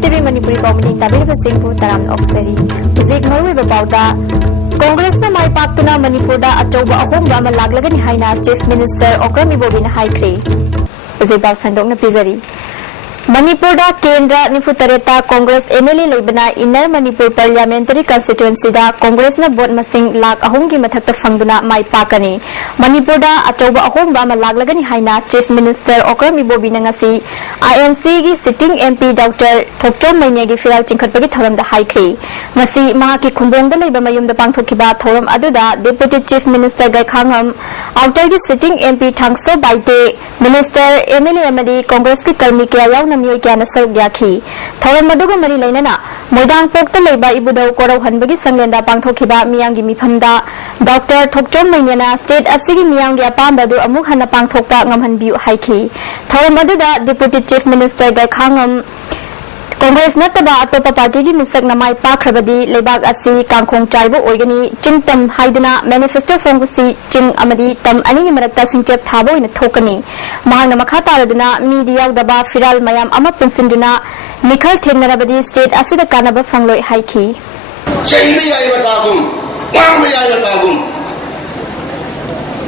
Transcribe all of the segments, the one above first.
TV Manipuri Comedy Tabir Singhu Taram Oxeri. Zik Norway Bauda Congress na mai paktuna Manipur da achauba ahom rama laglagani haina Chief Minister Okram Ibobina haikri. Zik Bau Sandok na Pizari. Manipur da Kendra Nifutareta Congress MLA Laibana Inner Manipur Parliamentary Constituency da Congress na vote masing lag ahong gi mathakta fangduna mai pakani. Manipur da atoba ahong rama laglagani haina Chief Minister Okram Ibobina ngasi INC gi sitting MP Dr. Thokchom Maine gi firal chingkhatpagi thoram da haikri. Ngasi mahaki khumbong da leiba mayum da pangthokiba thoram aduda Deputy Chief Minister Gai Khangam outer gi sitting MP Thangso Baite Minister MLA amadi Congress ki karmi kya yaw Namyo Kyana Saruk Yaki. Thoram Maduga Mari Lainana, Modang Pokta Leba Ibudo Koro Hanbagi Sanglenda Pangthokiba Miyangi Miphamda, Dr. Thokchom Mainyana State Asigi Miyangi Apambadu Amuk Hana Pangthokpa Ngamhan Biu Haiki. Thoram Maduda Deputy Chief Minister Gai Khangam Congress Nataba Atopa Party ki misak namai pakrabadi lebak asi kangkhong chaibo organi chingtam haiduna manifesto fongsi ching amadi tam ani marakta singchep thabo ina thokani mahang makha taraduna media daba firal mayam ama punsinduna nikhal thengnarabadi state asida kanaba fangloi haiki chaibi yai batagum wang yai batagum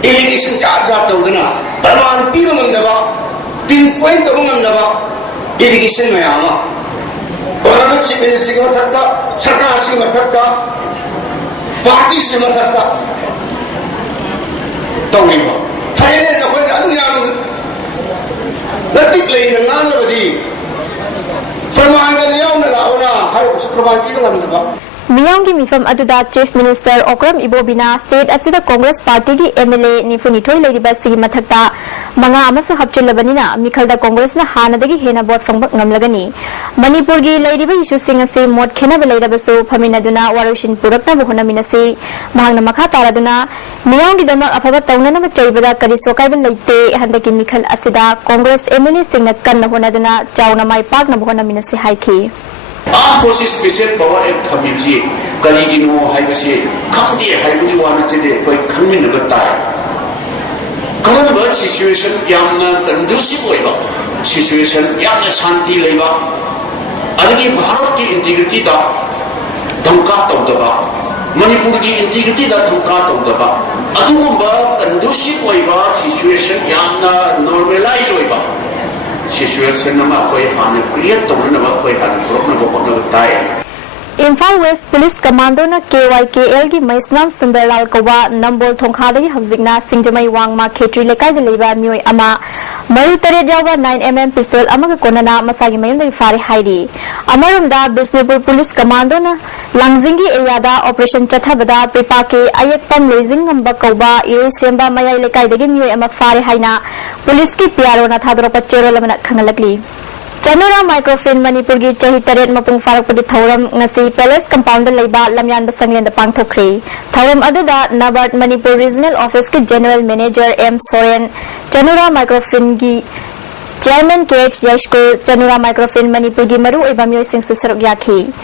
irrigation charge tawduna praman piba mangdaba pinpoint tawngandaba irrigation mayama Orang Chief Minister mathakta, Sarkar si mathakta, Party si mathakta, tawriba. Thailand na koi adu yang natik lay na ngano di. Pramangan yaw na launa, hay praman kita lang ba? Miyangi Mifam Aduda Chief Minister Okram Ibobina State Asida Congress Party ki MLA Nifunitoy Ladiba Sigi Mathakta Manga Amasu Hapchilabanina Mikhalda Congress na Hanadagi Hena Bot Fangbak Ngamlagani Manipur gi Ladiba Issue Singa se Mot Khena Belairabasu Phaminaduna Warushin Purakna Buhuna Minasi Mahangna Makha Taraduna Miyangi Dama Afaba Tawnana Chaibada Kari Sokaibal Laite Handaki Mikhal Asida Congress MLA Singna Kanna Hunaduna Chauna Mai Park na Buhuna Minasi Haiki Process special power act committee Kaligino Haibasi Kandi Haibudi Wanachede for coming of the time. Current situation Yamna conducive labor situation Yamna Shanti labor Adagi Bharati integrity da Tonkat of the bar Manipuri integrity da Tonkat of the bar Atumba conducive labor situation Yamna normalized labor situation nama koi hane create to nama koi hane problem ko hone bataya Imphal West Police Commando na KYKL gi Maisnam Sundarlal Kowa Nambol Thongkhadagi Hawjikna Singjamai Wangma Khetri Lekai Leiba Mioi Ama Maru Tare Jawa 9mm pistol amaga konana masagi mayumdagi fare hairi Amarumda Bisnupur Police Commando na Langzingi area operation Chathabada Pripake Ayekpam Loizing ngamba Kowa Iroi Semba Mayai Lekai dagi Mioi Ama fare haina Police ki PRO na thadropa chero lamana khangalakli Janura Microphone Manipur gi chahi taret mapung farakpadi thoram ngasi Palace Compound leiba lamyan basanglen da pangthokri thoram aduda Nabart Manipur Regional Office ki General Manager M Soren Janura Microphone gi Chairman KH Yashko Janura Microphone Manipur gi maru oiba myoi sing susaruk yakhi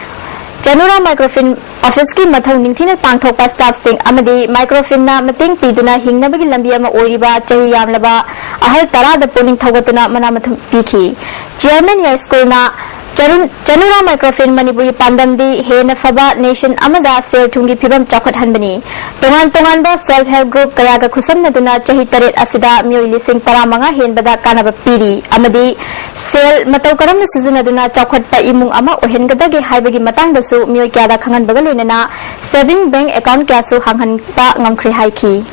Janura Microphone Office ki mathau ningthina pangthokpa staff sing amadi microphone na mating piduna hingnabagi lambi ama oiriba chahi yamlaba ahal tara da puning thogatuna mana mathum pikhi Chairman Yashko na Janura Microphone Manipuri Pandamdi Hena Faba Nation Amada Sel Tungi Pibam Chakot Hanbani Tongan ba Self Help Group Kayaga Kusam Naduna Chahi Taret Asida Myo Lising Taramanga Hen Bada Kanaba Piri Amadi Sel Mataukaram Season Aduna Chakot Pa Imung Ama Ohen Gadagi Haibagi Matang Dasu Myo Kyada Kangan Bagalunana Saving Bank Account Kyasu Hanghan Pa Ngamkri Haiki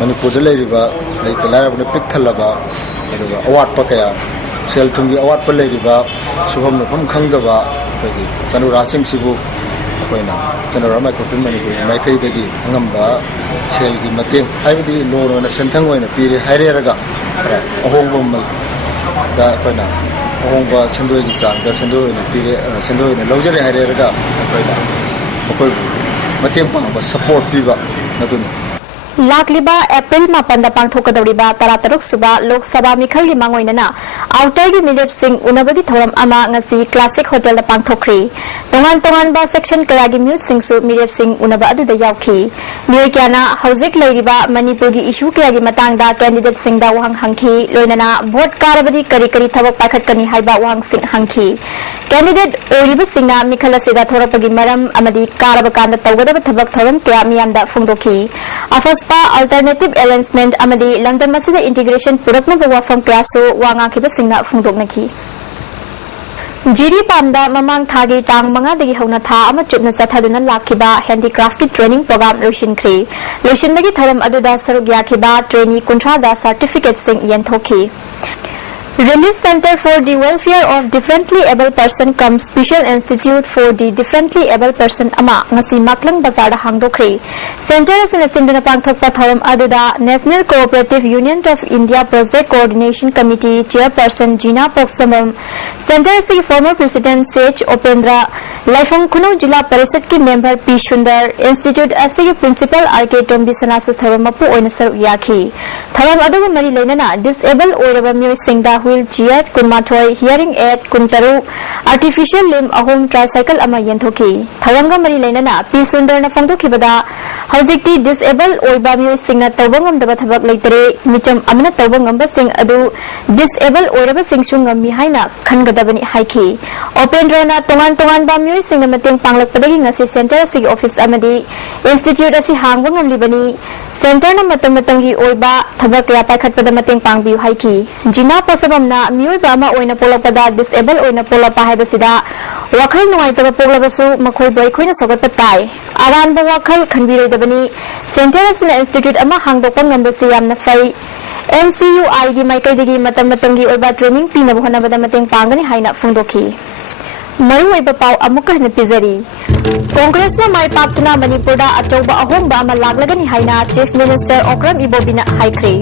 Manipur River Lake Lara Pick Talaba Award Pakaya Sel Tungi Award Pale River Suham Nukam Kangdava Janura Singh Sibu Janura Microphone Manipur Maikai Dagi Angamba Sel Mating Ivdi Loro and a Sentang in a period Hiraga a home woman da Hongba Sendo in the Sendo in a period Sendo in a luxury Hiraga Matim support Piva Naduna लाकलिबा April 8 पांथोकदौरिबा 13 सुबा लोक सभा मिखलगी मांगोइनना आउटरगी मिलिट्सिंग उनबगी थौरम अमा ngasi classic hotel दा पांथोखरी तोंगान तोंगान बा section कयागी मिलिट्सिंग सु मिलिट्सिंग उनबा अदुदा यावखी मिय क्याना हौजिक लेरिबा मणिपुरगी issue कयागी मतंगदा candidate सिंग दा वहां हंखी लोइनना भोट कारबदी करी करी थबक पाखतकनी हाइबा वहां सिंग हंखी कैंडिडेट ओरिबा सिंगना मिखल असिदा थोरपगी मरम अमदी कारब कांदा तौगदब थबक थौरम क्या मियामदा फुंगदोखी अफसपा अल्टरनेटिव अरेंजमेंट अमदी लमदम असिदा इंटीग्रेशन पुरकनबा वाफम क्यासो वांगाखिबा सिंगना फुंगदोकनखी जीरी पामदा ममांग थागी तांग मंगादगी हौना था अमा चुपना चथादुना लाखिबा हैंडीक्राफ्ट की ट्रेनिंग प्रोग्राम लोइसिनख्री लोइसिनबगी थौरम अदुदा सरुक याखिबा ट्रेनी कुंथ्रादा सर्टिफिकेट सिंग यंथोखी Relief Center for the Welfare of Differently Able Person cum Special Institute for the Differently Able Person ama ngasi maklang bazar da hangdokri Center asina sinduna pangthokpa thoram aduda National Cooperative Union of India Project Coordination Committee Chairperson Gina Poksamam Center si former President Sech Opendra Laifong Khunau Jilla Parishad ki member P Shundar Institute asi Principal RK Tombi Sanasu thoram mapu oina saru yakhi thoram aduga mari leinana disabled oiraba myoy singda wheelchair kunmathoi hearing aid kuntaru artificial limb ahom tricycle ama yenthoki tharanga mari leinana P Sundar na fongdokhibada hojikti disabled oiba myoy singna tawbangam daba thabak leitere micham amna tawbangam ba sing adu disabled oiraba singsung ngami haina khangadabani haiki opendra na tongan ba myoy singna mateng panglakpadagi ngasi center si office amadi institute asi hangwangam libani center na matam-matamgi oiba thabak ya paikhatpada mateng pangbiu haiki jina na miyoy ba ma oina polakpada disable oina polapa haibasida wakhal nuaitaba poglabasu makhoi boi khoina sogat patai aran ba wakhal khanbiroidabani center asina institute ama hangdokpa ngambasi yamna fai NCUI gi maikaidagi matam-matamgi oiba training pina bohanabada mateng pangani haina fungdokhi maru oiba pau amuka hna pizari Congress na mai paktuna Manipur da achauba ahomba ama laglagani haina Chief Minister Okram Ibobina haikri